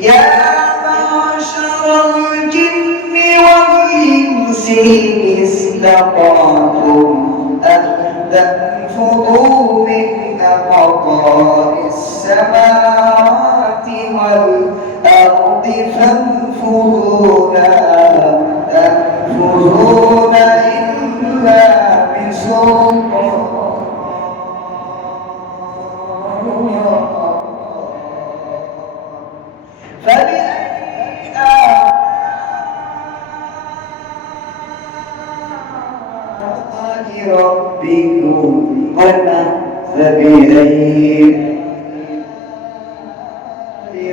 يا معشر الجن والإنس إن استطعتم أن تنفذوا من أقطار السماوات والأرض فانفذوا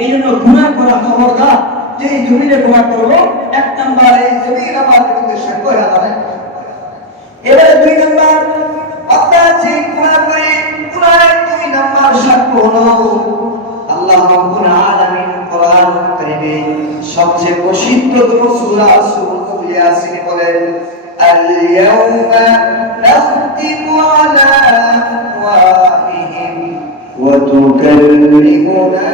এই জন্য গুণা করা খবরদার যে এই জমিনে গুণা করবো এক নাম্বার এই জমিন আমার বিরুদ্ধে সাক্ষ্য দাঁড়াবে এবারে দুই নাম্বার অর্থাৎ যে গুনাহ করে গুনাহের দুই নাম্বার সাক্ষ্য হলো আল্লাহ রাব্বুল আলামিন কোরআন কারীমে সবচেয়ে প্রসিদ্ধতম সূরা সূরাতুল ইয়াসিন বলেন اليوم نختم على أفواههم وتكلمنا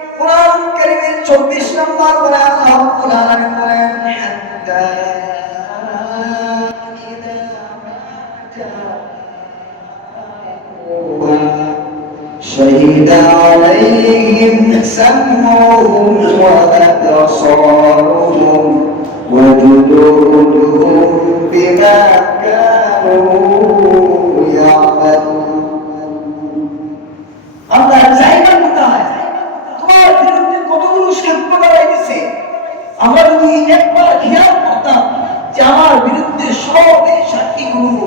কোরআন কারীমের 24 নম্বর করে আল্লাহ রাব্বুল আলামিন বলেন হাত্তা ইযা شهد عليهم سمعهم وأبصارهم وجلودهم بما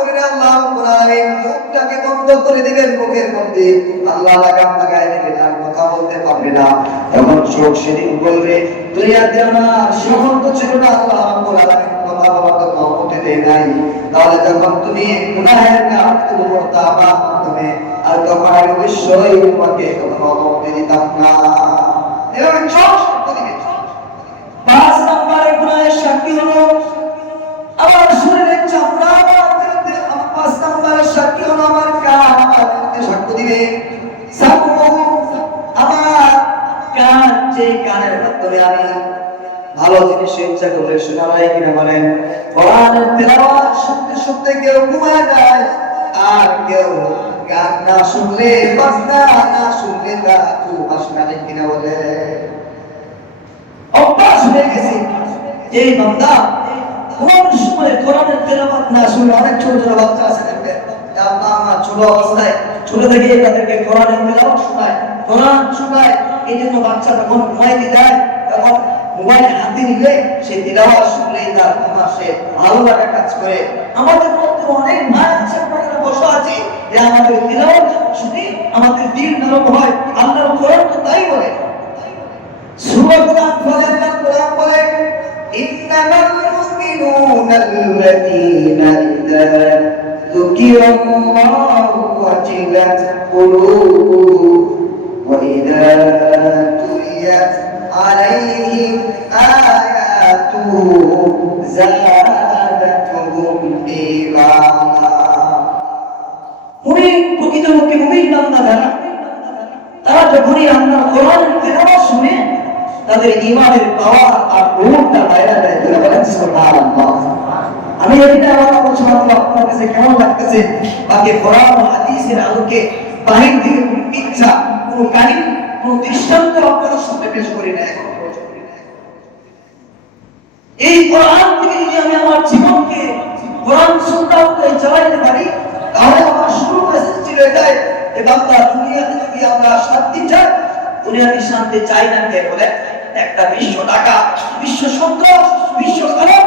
আমল করে আল্লাহ মুখটাকে বন্ধ করে দিবেন, মুখের মধ্যে। আল্লাহ লাগাম লাগায় দিবেন আর কথা বলতে পারবে না। তখন চোখ সেদিন বলবে, দুনিয়াতে আমার সামর্থ্য ছিল না, আল্লাহ কথা বলার জন্য অনুমতি দেয় নাই। তাহলে যখন তুমি গুনাহের কাজ তুমি করতে আমার মাধ্যমে আর তখন আমি অবশ্যই তোমাকে তখন অনুমতি দিতাম না। এভাবে চোখ পাঁচ নম্বরে গুনাহের সাক্ষী হলো, আমার শরীরের চামড়া আমার সাক্ষ্য দিবে আমার কান যে কানের মাধ্যমে আমি ভালো জিনিস ইচ্ছা করলে শোনা যায় কিনা বলেন? কোরআনের তেলাওয়াত কেউ ঘুমায় যায়, আর কেউ গান না শুনলে, বাজনা না শুনলে তা খুব আসনা কিনা বলে? অভ্যাস হয়ে গেছে। যে বান্দা কোন সময় কোরআনের তেলাওয়াত না শুনে অনেক ছোট ছোট বাচ্চা আছে দেখবেন মা ছোট অবস্থায় ছোট থেকে তাদেরকে কোরআনের তেলাওয়াত শোনায়। কোরআন শোনায় এই জন্য বাচ্চা তখন ঘুমাইতে যায়, তখন মোবাইল হাতে নিলে সে তিলাওয়াত শুনলেই তার আমার সে ভালো লাগা কাজ করে। আমাদের মধ্যে অনেক ভাই আছে বসা আছে যে আমাদের তিলাওয়াত শুনে আমাদের দিল নরম হয়। আল্লাহর কোরআন তো তাই বলে। সূরা কোরআন কোরআন বলে, ইন্নামাল মুমিনুনা আল্লাযীনা ইযা ذكر الله وجلت قلوبهم وإذا تليت عليهم آياته زادتهم إيمانا মুমিন প্রকৃতপক্ষে মুমিন বান্দা যারা তারা যখনই আল্লাহর কোরআন তেলাওয়াত শুনে তাদের ঈমানের পাওয়ার আর নূরটা বাইরে যায় তারা বলেন সুবহানাল্লাহ আমি এটা আমার আলোচনা করব আপনার কাছে কেমন লাগতেছে? বাকি কোরআন ও হাদিসের আলোকে বাহির থেকে কোনো ইচ্ছা, কোনো কাহিনী, কোনো দৃষ্টান্ত আপনাদের সামনে পেশ করি না এখন এই কোরআন থেকে যদি আমি আমার জীবনকে, কোরআন সুন্নাহ অনুযায়ী চালাইতে পারি, তাহলে আমার শুরু মেসেজ ছিল এটাই যে বান্দা দুনিয়াতে যদি আমরা শান্তি চাই, দুনিয়াতে শান্তি চাই না কে বলে? একটা বিশ্ব টাকা, বিশ্ব সন্ত্রাস বিশ্ব খারাপ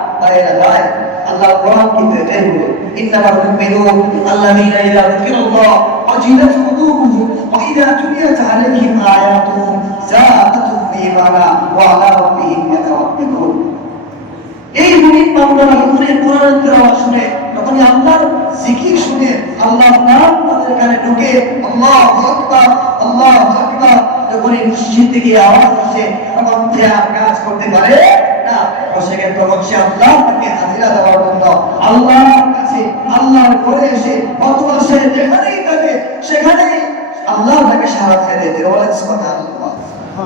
বাইরে যায় আল্লাহ কোরআন কিন্তু এটাই বলে ইন্নামাল মুমিনুন আল্লাযীনা ইযা যুকিরাল্লাহ ওয়াজিলাত কুলুবুহুম, ওয়া ইযা তুলিয়াত আলাইহিম আয়াতুহু যাদাতুহুম ঈমানা, ওয়া আলা এই মুমিন বান্দারা যখন এই কোরআনের তেলাওয়াত শুনে তখন আল্লাহর জিকির শুনে, আল্লাহর নাম তাদের কানে ঢুকে, আল্লাহু আকবার আল্লাহু আকবার যখন এই মসজিদ থেকে আওয়াজ আসে, তখন আর কাজ করতে পারে। না তখন সে আল্লাহ তাকে হাজিরা দেওয়ার জন্য আল্লাহর কাছে আল্লাহর ঘরে এসে অথবা সে যেখানেই থাকে সেখানেই আল্লাহ তাকে সারা দিয়ে দিতে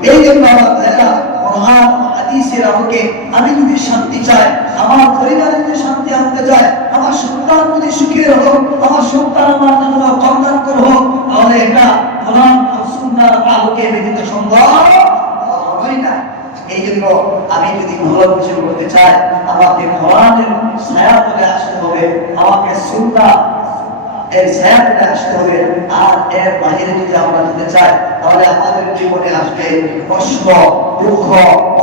এই জন্য আমার ভাইরা কোরআন হাদিসের আলোকে আমি যদি শান্তি চাই আমার পরিবারে যদি শান্তি আনতে চাই আমার সন্তান যদি সুখের হোক আমার সন্তান আমার জন্য কল্যাণকর হোক তাহলে এটা কোরআন ও সুন্নাহর আলোকে ব্যতীত সম্ভব হয় জন্য আমি যদি ভালো কিছু করতে চাই, আমাকে কোরআনের ছায়া তলে আসতে হবে, আমাকে সুন্নাহ এর ছায়াতে আসতে হবে। আর এর বাইরে যদি আমরা যেতে চাই, তাহলে আমাদের জীবনে আসবে কষ্ট, দুঃখ,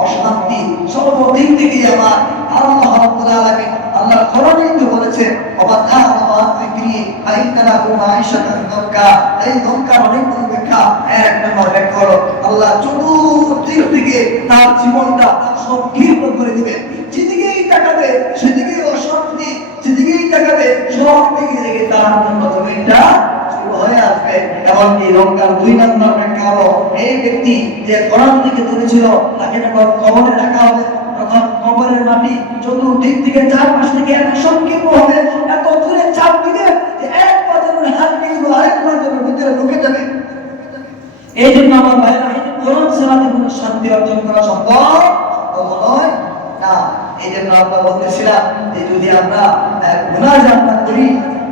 অশান্তি, সর্বদিক থেকে আমার আল্লাহ রাব্বুল আলামিন আল্লাহ কোরআনে তো বলেছে ওমা কানা মা যিকরি আইনালা হুমা আইশাতান দক্কা এই দক্কার অনেকগুলো ব্যাখ্যা এর এক নম্বর ব্যাখ্যা হলো আল্লাহ চতুর্দিক থেকে তার জীবনটা সংকীর্ণ করে দিবে। যেদিকেই তাকাবে, সেদিকেই অশান্তি যেদিকেই তাকাবে, সব দিকে তার চতুর্দিক থেকে চার পাশ থেকে চাপ দিবে এক হাত ভিতরে ঢুকে যাবে। এই জন্য আমার ভাইরা ছাড়াতে কোনো শান্তি অর্জন করা সম্ভব নয়। না এই জন্য আমরা বলতেছিলাম যে যদি আমরা আহ, গুনাহ যে আমরা করি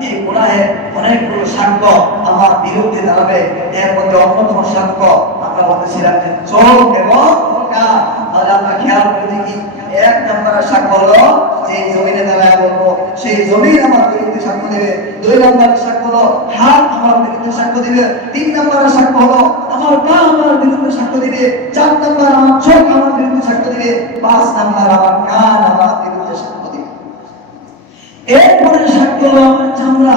এই গুনাহের অনেকগুলো সাক্ষ্য আমার বিরুদ্ধে দাঁড়াবে এর মধ্যে অন্যতম সাক্ষ্য আমরা বলতেছিলাম যে চোখ এবং কান। তাহলে আমরা খেয়াল করে দেখি এক নম্বরের সাক্ষ্য হলো যে জমিনে দাঁড়ায় বলব সেই জমিন আমার বিরুদ্ধে সাক্ষ্য দেবে। দুই নম্বরের সাক্ষ্য হলো, হাত আমার বিরুদ্ধে সাক্ষ্য দিবে। তিন নম্বরের সাক্ষ্য হলো, আমার পা আমার বিরুদ্ধে সাক্ষ্য দিবে। চার নম্বর আমার চোখ আমার বিরুদ্ধে সাক্ষ্য দিবে। পাঁচ নম্বর আমার কান আমার বিরুদ্ধে সাক্ষ্য দিবে। এরপরে সাক্ষ্য হলো আমার চামড়া।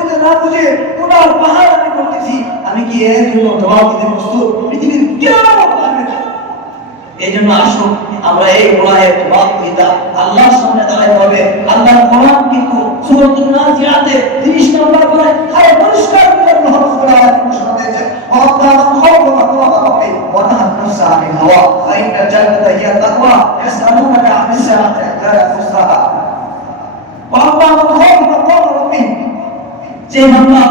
না বুঝে গুণার পাহাড় আমি করতেছি। আমি কি এর জন্য জবাব দিতে প্রস্তুত? পৃথিবীর কেউ পারবে না। এই জন্য আসুন, আমরা এই গোলায় জবাব দিতা আল্লাহর সামনে দাঁড়াইতে হবে আল্লাহর কোরআন কিন্তু সূরাতুন নাজিআতে 30 নম্বর করে আয় পরিষ্কার করে আল্লাহ রাব্বুল আলামিন ঘোষণা দিয়েছেন ওয়াকাম খাওফ মাকাম ওয়া নাহান নাফসা আনিল হাওয়া ফা জান্নাতা হিয়া তাকওয়া, ইয়াসআলুনাকা আনিস সাআতি যে বান্দা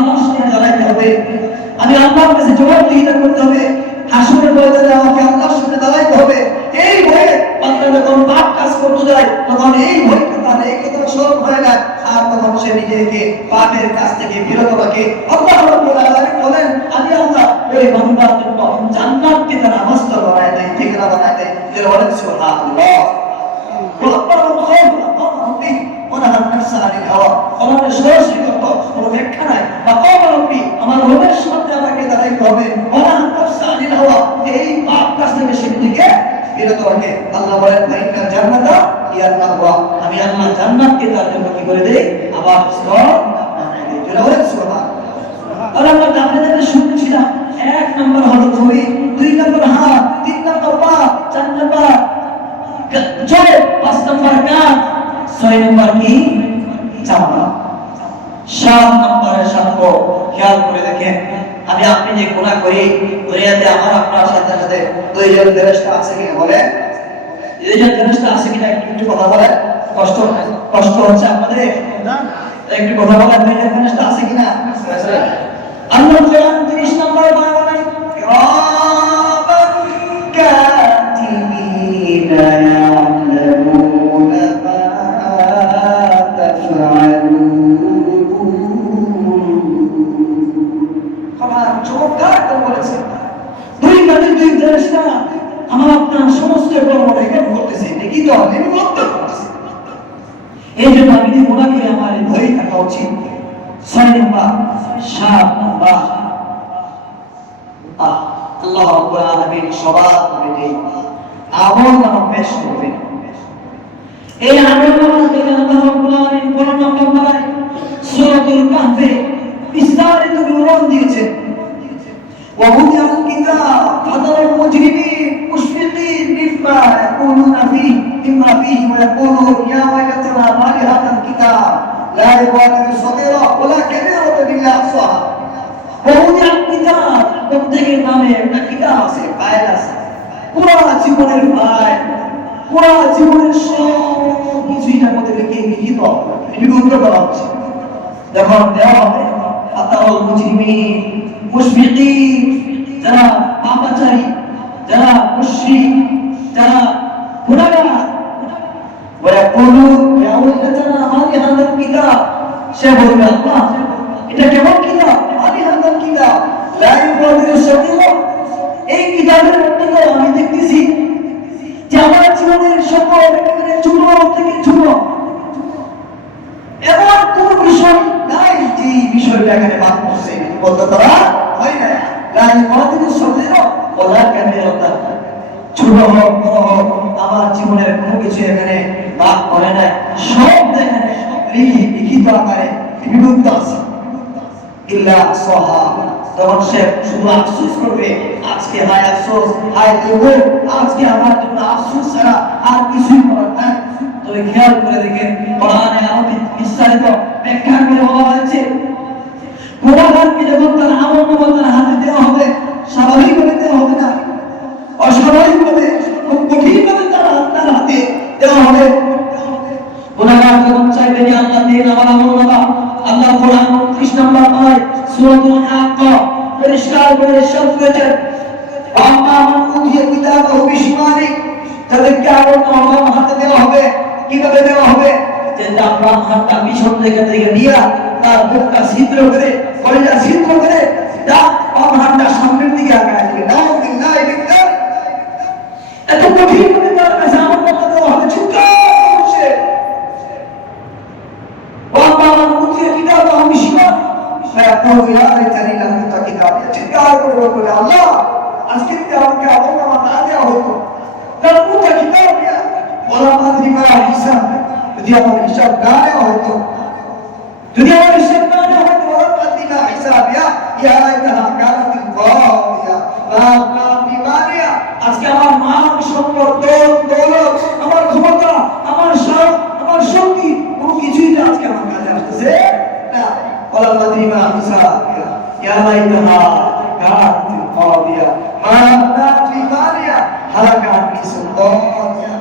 কাছাকাছি খাওয়া আমাদের সহসীগত নাই। বা আমার রোমের সামনে আমাকে দাঁড়াইতে হবে। এটা তোমাকে আল্লাহ বলেন ফাইনাল জান্নাতা ইয়ার নাবওয়া তার জন্য কি করে দেই? আবার স্তর বানাই আপনাদের শুনছিলাম, এক নম্বর হলো ধরি দুই নম্বর হাত, তিন নম্বর পা, চার নম্বর পাঁচ নম্বর কাজ ছয় নম্বর কি? চামড়া সাত নম্বরের সাক্ষ্য খেয়াল করে দেখেন আমি আপনি যে গুণা করি দুনিয়াতে আমার আপনার সাথে সাথে দুইজন ফেরেশতা আছে কিনা বলে দুইজন ফেরেশতা আছে কিনা একটু একটু কথা বলে কষ্ট কষ্ট হচ্ছে আপনাদের? একটু কথা বলে দুইজন ফেরেশতা আছে কিনা? নামা পেশ করবেন এই আমল নামা থেকে আল্লাহ রাব্বুল আলামিন কোন নম্বর পায় সূরাতুল কাহফে বিস্তারিত বিবরণ দিয়েছেন ووضع الكتاب فترى المجرمين مشفقين مما يقولون فيه مما فيه ويقولون يا ويلتنا ما لهذا الكتاب لا يغادر صغيرة ولا كبيرة إلا أحصاها ووضع الكتاب প্রত্যেকের নামে একটা কিতাব আছে ফাইল আছে পুরো জীবনের ফাইল পুরো জীবনের সব কিছু এটার মধ্যে লিখে লিখিত লিপিবদ্ধ করা হচ্ছে যখন দেওয়া হবে আতাউল মুজরিমিন মুশফিকিন যারা পাপাচারী যারা মুশরিক যারা গুনাহগার ويقولون يا ويلتنا ما لهذا الكتاب সে বলবে আল্লাহ এটা কেমন কিতাব আমি হাজার কিতাব লা ইউগাদিরু সগীরা এই কিতাবের মধ্যে তো আমি দেখতেছি যে আমার জীবনের সকল ছোট থেকে ছোট। এমন কোন বিষয় নাই যে বিষয়টা এখানে বাদ করছে বলতে করা হয় না। লাই মাদির সন্দেহ বলা ক্যামেরাটা ছোট হোক, বড় হোক, আমার জীবনের কোনো কিছু এখানে বাদ করে না। সব এখানে লিখি, লিখিত আকারে বিভক্ত আছে। ইল্লা সহা তখন সে শুধু আফসোস করবে আজকে হায় আফসোস হায় দুঃখ আজকে আমার জন্য আফসোস ছাড়া আর কিছুই করার নাই তবে খেয়াল করে দেখেন, কোরআনে আরও বিস্তারিত ব্যাখ্যা করে বলা হয়েছে। গুণাগারকে যখন তার আমল তার হাতে দেওয়া হবে, স্বাভাবিকভাবে দেওয়া হবে না। অস্বাভাবিকভাবে কঠিনভাবে তার তার হাতে দেওয়া হবে। গুনাহগার যখন চাইবে যে আল্লাহ দিন আমার আমল নামা, আল্লাহ কোরআন 30 নম্বর আয়াত, সূরাতুল হাক্কা। পরিষ্কার করে করেছেন আম্মা মান পিতা কিতাবাহু বিশিমালি তাদেরকে আরও হাতে দেওয়া হবে। কীভাবে দেওয়া হবে? যে আমরা হাতটা পিছন থেকে দিয়া তার বুকটা ছিদ্র করে কলিটা ছিদ্র করে ডাক ইয়া লাইতাহা কানাতিল কাদিয়া মা কামি মারিয়া হালাকাত কি সুলতানিয়া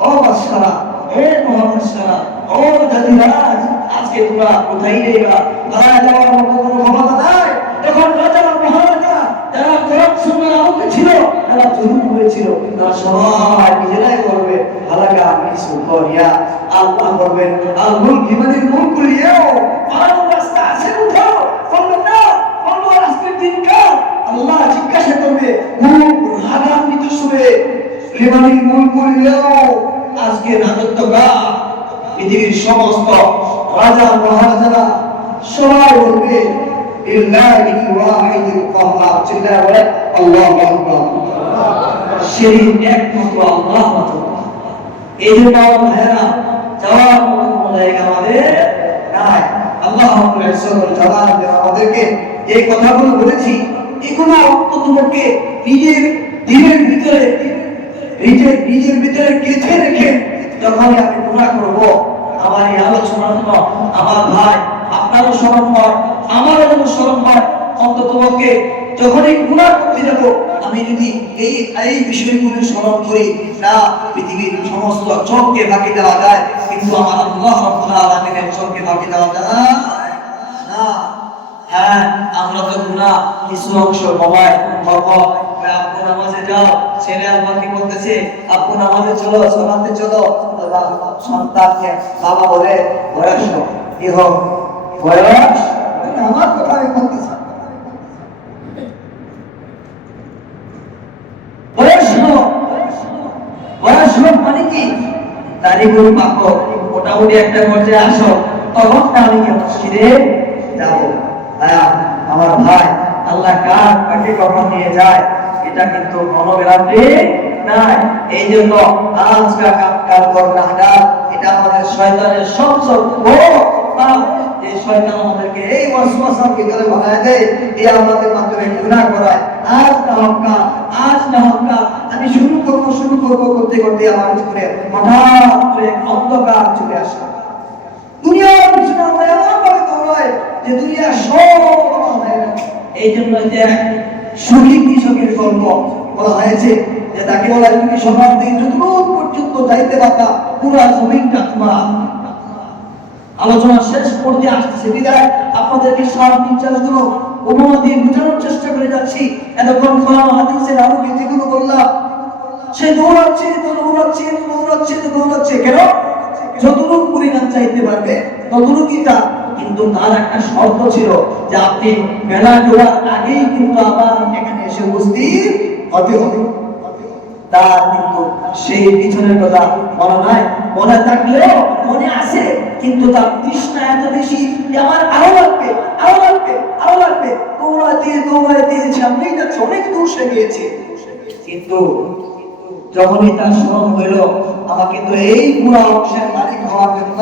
ও বাদশাহ হে মোহাম্মদ শাহ ও জাতিরাজ আজকে তোমরা কোথায় রেগা হারায় যাওয়ার মতো কোনো ক্ষমতা নাই এখন রাজা মহারাজা যারা করাপশনের আলোকে ছিল তারা জুলুম করেছিল তারা সবাই নিজেরাই করবে হালাকা মিসু করিয়া আল্লাহ করবেন আল মুলক ইমানের মুলক করিয়াও মানব রাস্তা আছে উঠাও বলবেন না বলব আজকের দিন কাল আল্লাহ জিজ্ঞাসা করবে মুলক রাগান্বিত সুরে লিমানির মুলক করিয়াও আজকে রাজত্ব গা পৃথিবীর সমস্ত রাজা মহারাজারা সবাই বলবে এই আমাদের নাই। আল্লাহ রাব্বুল ইজ্জতুল জালাল যে আমাদেরকে। এই কথাগুলো বলেছি, এগুলো অন্ততপক্ষে নিজের দিনের ভিতরে নিজের নিজের ভিতরে গেঁথে রেখে যখন আমি গুণা করব, আমার এই আলোচনার আমার ভাই, আপনারও স্মরণ হয়, আমারও যেন স্মরণ হয়, অন্তত পক্ষে যখন এই গুণা করতে যাব, আমি যদি এই এই বিষয়গুলো স্মরণ করি, না পৃথিবীর সমস্ত চোখকে বাকি দেওয়া যায়, কিন্তু আমার আল্লাহ রাব্বুল আলামিনের চোখকে বাকি দেওয়া যায়। না হ্যাঁ আমরা তো গুণা কিছু অংশ ওই আপু নামাজে যাও, ছেলে আমাকে বলতেছে, আপু, নামাজে চলো সোনাতে চলো। সন্তানকে বাবা বলে, বয়স হোক বয়স? আমার কথা আমি বলতেছি। মানে কি? মোটামুটি একটা পর্যায়ে আসো, তখন যাব। আমার ভাই, আল্লাহ কার কাকে কখন নিয়ে যায়? এটা কিন্তু কোনো নাই এই জন্য আজকা কার কর নাহডা এটা আমাদের শয়তানের শয়তান আমাদেরকে এই ভিতরে বানায় দেয় আমাদের মাধ্যমে গুনাহ করায়। আজ না হক্কা আজ না হক্কা আমি শুরু করব শুরু করব করতে করতে আমার জীবনে হঠাৎ অন্ধকার চলে আসে দুনিয়ার পিছনে আমরা এমন ভাবে যে দুনিয়া সব এই জন্য যে সুখী কৃষকের গল্প বলা হয়েছে যে তাকে বলা তুমি সকাল থেকে যতদূর পর্যন্ত যাইতে পারতা পুরা জমিনটা তোমার আলোচনা শেষ পর্যায়ে আসতেছে। বিদায়, আপনাদেরকে তিন চারগুলো উপমা দিয়ে বোঝানোর চেষ্টা করে যাচ্ছি। এতক্ষণ কোরআন হাদিসের আলোকে যেগুলো বললাম, সে দৌড়াচ্ছে তো দৌড়াচ্ছে তো দৌড়াচ্ছে তো দৌড়াচ্ছে। কেন? যতটুকু পরিণাম চাইতে পারবে, ততটুকুই তার কিন্তু তার একটা শর্ত ছিল যে আপনি বেলা ডোবার আগেই কিন্তু আবার এখানে এসে উপস্থিত হতে হবে। কিন্তু সেই পিছনের কথা মনে মনে থাকলেও মনে কিন্তু তার তৃষ্ণা এত বেশি যে আমার আরও লাগবে আরও লাগবে আরও লাগবে। অনেক দূর সে গিয়েছে। কিন্তু যখনই তার স্মরণ হইল, আমাকে তো এই পুরো অংশের মালিক হওয়ার জন্য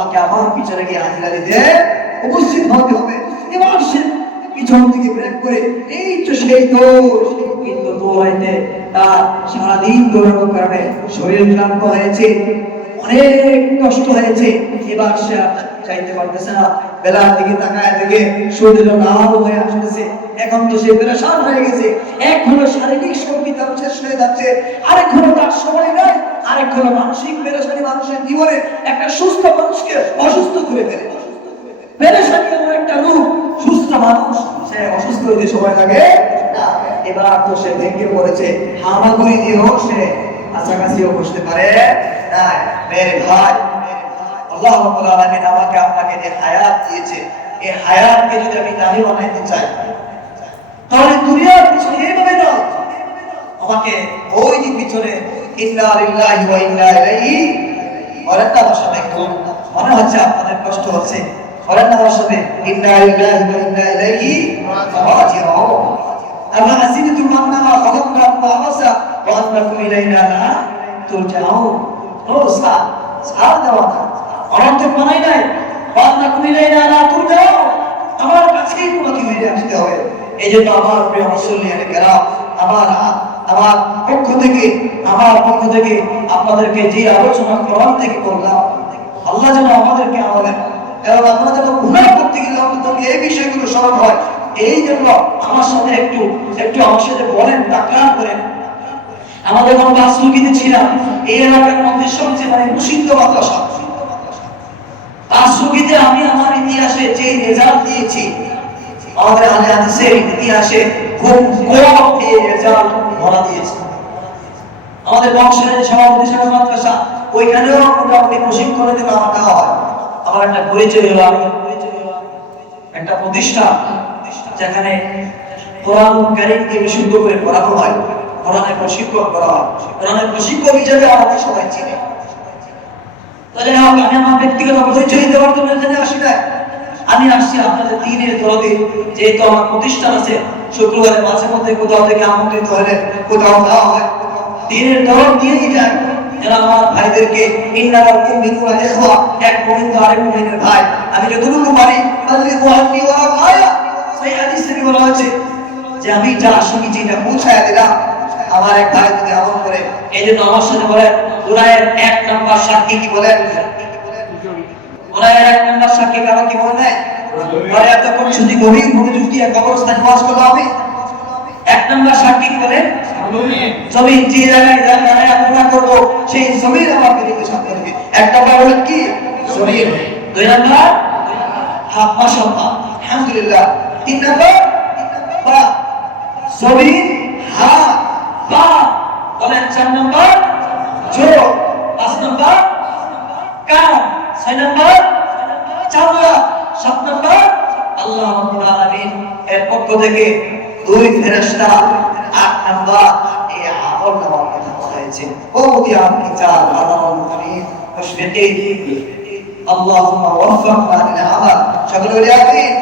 আমাকে আমার পিছনে গিয়ে হাজিরা দিতে উপস্থিত হতে হবে। এবার সে পিছন থেকে ব্রেক করে, এই তো সেই তো কিন্তু দৌড়াইতে তার সারাদিন দৌড়ানোর কারণে শরীর ক্লান্ত হয়েছে, অনেক কষ্ট হয়েছে। এবার সে চাইতে পারতেছে না। বেলার দিকে তাকায় থেকে শরীর লাল হয়ে আসতেছে। এখন তো সে পেরেশান হয়ে গেছে। এক হলো শারীরিক শক্তি তার শেষ হয়ে যাচ্ছে। আরেক হলো তার সময় নাই। আরেক হলো মানসিক পেরেশানি মানুষের জীবনে একটা সুস্থ মানুষকে অসুস্থ করে ফেলে। পেরেশানি একটা রূপ। সুস্থ মানুষ, সে অসুস্থ সময় লাগে এবার তো সে ভেঙে পড়েছে। হামাগুড়ি দিয়েও সে কাছাকাছিও বসতে পারে। না মেরে ভাই আল্লাহ রাব্বুল আলামিন আমাকে আপনাকে যে হায়াত দিয়েছে, এই হায়াতকে যদি আমি দাঁড়িয়ে বানাইতে চাই, তাহলে দুনিয়ার পিছনে এইভাবে দাও। আমাকে ওই যে পিছনে ইন্না লিল্লাহি ওয়া ইন্না ইলাইহি না আমার সাথে একটু মনে হচ্ছে আপনাদের কষ্ট হচ্ছে। না আমার ইন্না লিল্লাহি ওয়া ইন্না ইলাইহি রাজিউন। আল্লাহ হাসিবতুম আন্নামা খালাকনাকুম আবাসা ওয়া আন্নাকুম ইলাইনা লা তুরজাউন। ও সা সার দেওয়া না অনর্থক বানাই নাই ওয়া আন্নাকুম ইলাইনা লা তুরজাউন আমার কাছেই তোমাকে ফিরে আসতে হবে। এই জন্য আমার প্রিয় মুসল্লিয়ানে কেরাম, আমার আমার পক্ষ থেকে, আমার পক্ষ থেকে আপনাদেরকে যে আলোচনা কোরআন থেকে করলাম আল্লাহ যেন আমাদেরকে আমাদের এবং আমরা যেন গুনাহ করতে গেলে অন্তত এই বিষয়গুলো স্মরণ হয়। এই জন্য আমার সাথে একটু একটু আমার সাথে বলেন, তাকরার করেন। আমাদের যখন বাসুকিতে ছিলাম। এই এলাকার মধ্যে সবচেয়ে মানে প্রসিদ্ধ মাদ্রাসা। বাসুকিতে আমি আমার ইতিহাসে যে রেজাল্ট দিয়েছি, আমাদের আলে হাদিসের ইতিহাসে খুব কম এই রেজাল্ট ধরা দিয়েছে। আমাদের বংশের যে সভাপতি সাহেব মাদ্রাসা, ওইখানেও মোটামুটি প্রশিক্ষণের জন্য আমার দেওয়া হয়। আমার একটা পরিচয় হলো আমি। একটা প্রতিষ্ঠান যেখানে কোরআন কারিমকে বিশুদ্ধ করে পড়ানো হয়। কোরআনের প্রশিক্ষণ করা হয়। কোরআনের প্রশিক্ষক হিসেবে আমাকে সবাই চিনে। তাহলে আমি আমার ব্যক্তিগত পরিচয় দেওয়ার জন্য এখানে আসি না আমি আসছি আপনাদের দিনের দরদে, যেহেতু আমার প্রতিষ্ঠান আছে, শুক্রবারে মাঝে মধ্যে কোথাও থেকে আমন্ত্রিত হলে কোথাও দেওয়া হয়। দিনের দরদ দিয়েই যায়? যেন আমার ভাইদেরকে ইন্নামাল মুমিনুনা ইখওয়া এক মুমিন তো আরেক মুমিনের ভাই। আমি যতটুকু পারি বাল্লিগু আন্নি ওয়া আয়া সেই হাদিস থেকে বলা হয়েছে যে আমি যা শুনি যেটা পৌঁছায় দিলাম। আমার এক ভাই যদি আমল করে, এই জন্য আমার সাথে বলেন দুরায়ের এক নাম্বার সাক্ষী কি বলেন ওনার এক নাম্বার সাক্ষী কারণ কি নেয় আর এতক্ষণ শুধু গভীর মনোযোগ দিয়ে কবরস্থানে ওয়াজ করলাম আমি এক নাম্বার সাক্ষী কি বলেন জমিন যে জায়গায় যা জায়গায় আমরা করব সেই জমিন আমাকে দিতে সাক্ষী দেবে এক নাম্বার হলেন কি? জমিন। দুই নাম্বার? হাত মাশাআল্লাহ আলহামদুলিল্লাহ। তিন নাম্বার? বা জমিন হাত পা বলেন চার নাম্বার? জোর পাঁচ নাম্বার কান ছয় নাম্বার চামড়া সাত নাম্বার আল্লাহ রাব্বুল আলামিন এর পক্ষ থেকে দুই ফেরেশতা আট নাম্বার এই আমল নামার কথা বলা হয়েছে ও দিয়ান কিতাব আলাল মুমিন মুশফিকিন اللهم وفقنا للعمل شغل ولياتين